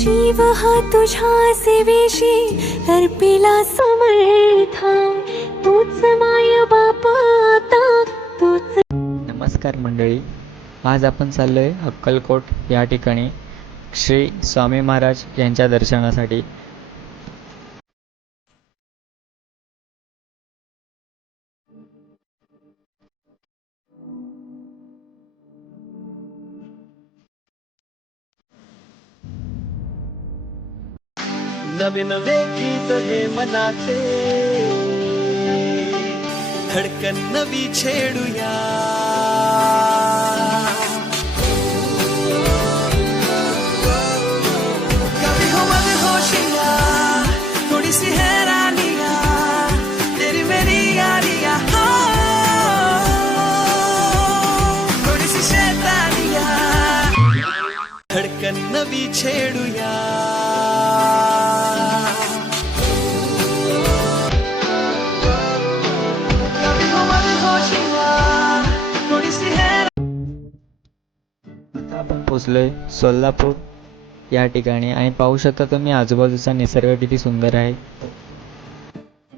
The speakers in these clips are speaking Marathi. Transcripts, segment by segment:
जीव हा तुझ्या सेवेशी अर्पिला समर्था. तूच माय बापा तूच नमस्कार मंडळी. आज आपण चाललो आहे अक्कलकोट या ठिकाणी श्री स्वामी महाराज यांच्या दर्शनासाठी. नवीन नवे गीत हे मनाचे. धडकन नवी छेडूया. हो, हो. धडकन हो छेडूया. पोचलो आहे पोचलोय सोलापूर या ठिकाणी. आणि पाहू शकता तुम्ही आजूबाजूचा निसर्ग किती सुंदर आहे.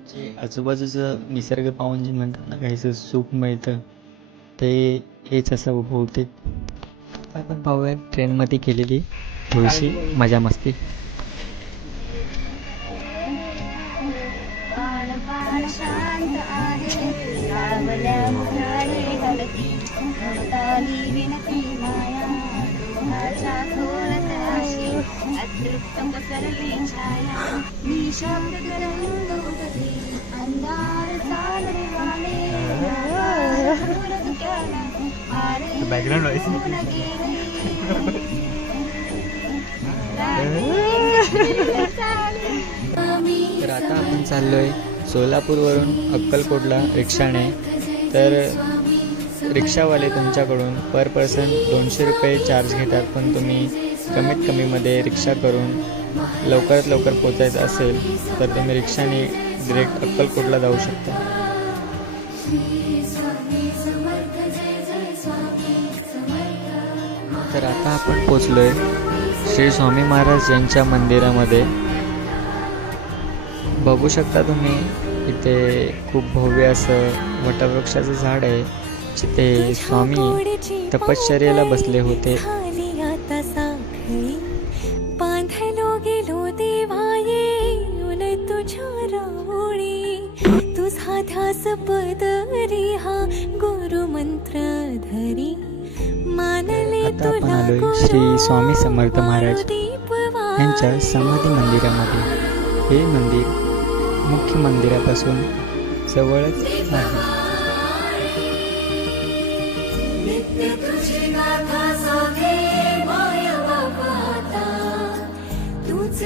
जे आजूबाजूचं निसर्ग पाहून जे म्हणतात ना काहीसं सुख मिळतं ते हेच असं बहुतेक आपण पाहूया ट्रेनमध्ये केलेली थोडीशी मजा मस्ती. शांत खोल तळाशी छाया अंधार चालणे वाले तर आता आपण चाललोय सोलापूरवरून अक्कलकोटला रिक्षाने. तर रिक्षावाले तुमच्याकडून पर पर्सन दोनशे रुपये चार्ज घेतात पण तुम्ही कमीत कमीमध्ये रिक्षा करून लवकरात लवकर पोचायचं असेल तर तुम्ही रिक्षाने डिरेक्ट अक्कलकोटला जाऊ शकता. तर आता आपण पोचलोय श्री स्वामी महाराज यांच्या मंदिरामध्ये. बघू शकता तुम्ही इथे खूप भव्य असं वटवृक्षाचं झाड आहे. जिथे स्वामी तपश्चर्याला बसले होते खाली आता साखळी बांधलो गेलो देवाये उन तुझा ध्यास पदरी हा गुरु मंत्र धरी मानले तुला आलोय श्री स्वामी समर्थ महाराज दीपवाला. यांच्या समाधी मंदिरामध्ये हे मंदिर मुख्य मंदिरापासून जवळच आहे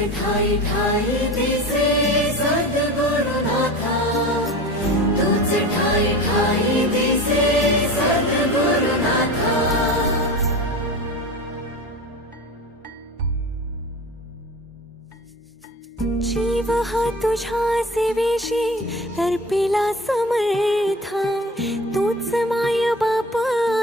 ठाई ठाई दिसे सद्गुरुनाथा। तूच ठाई ठाई दिसे सद्गुरुनाथा। जीव हा तुझ्या सेवेशी अर्पिला समर्था। तूच माय बापा